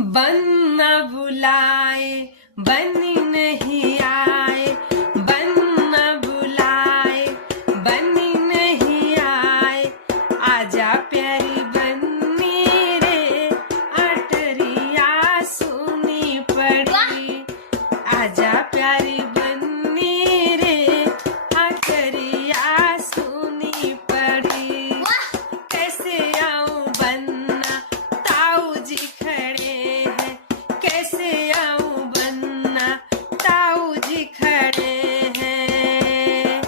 बन न बुलाए बनी नहीं आए, बन न बुलाए बनी नहीं आए, आजा प्यारी बन्नी रे अटरिया सुनी पड़ी, आजा प्यारी बन्नी रे अटरिया सुनी पड़ी। कैसे आऊं बनना ताऊ जी खड़े हैं, कैसे आऊं बनना ताऊ जी खड़े हैं,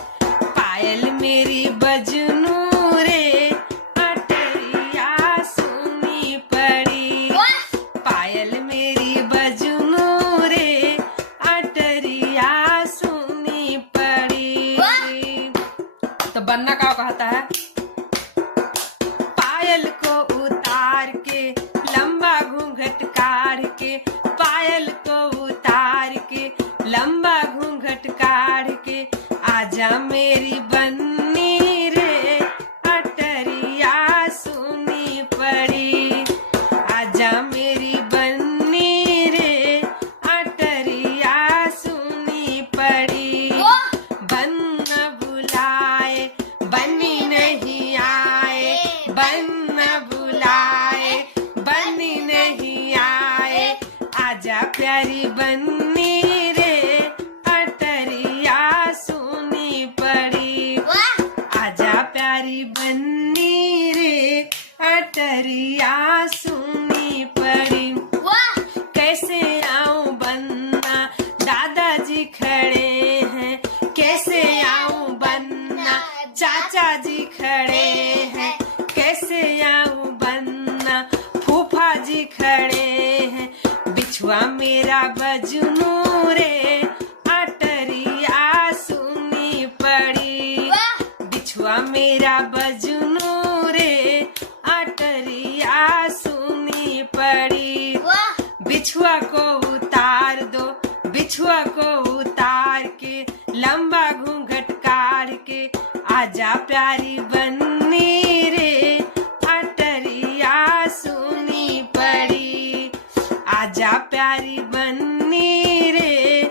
पायल मेरी बजनू रे अटरिया सुनी पड़ी, पायल मेरी बजनू रे अटरिया सुनी पड़ी। तो बनना क्या कहता है, पायल को उतार के लंबा घूंघट काढ़ के, पायल को उतार के लंबा घूंघट काढ़ के, आजा मेरी बन्नी रे अटरिया सुनी पड़ी, आजा मेरी बन्नी रे अटरिया सुनी पड़ी। बन न बुलाए बनी नहीं आए, बन न बुलाए बनी नहीं आए, आजा प्यारी बन्नी रे अटरिया सुनी पड़ी, आजा प्यारी बन्नी रे अटरिया सुनी पड़ी। कैसे आऊं बनना दादाजी खड़े हैं, कैसे आऊं बनना चाचा जी खड़े हैं, कैसे आऊं बनना फूफा जी खड़े हैं, बिछुआ मेरा बजनू रे अटरिया सुनी पड़ी, बिछुआ मेरा बजनू रे अटरिया सुनी पड़ी। बिछुआ को उतार दो, बिछुआ को उतार के लंबा घूंघट काढ़ के, आजा प्यारी बन्नी रे अटरिया सुनी पड़ी, आजा प्यारी बन्नी रे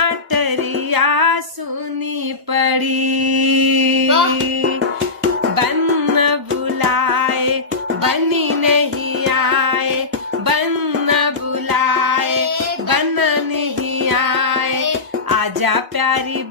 अटरिया सुनी पड़ी। बन न बुलाए बनी नहीं आए, बन न बुलाए बन नहीं आए, आजा प्यारी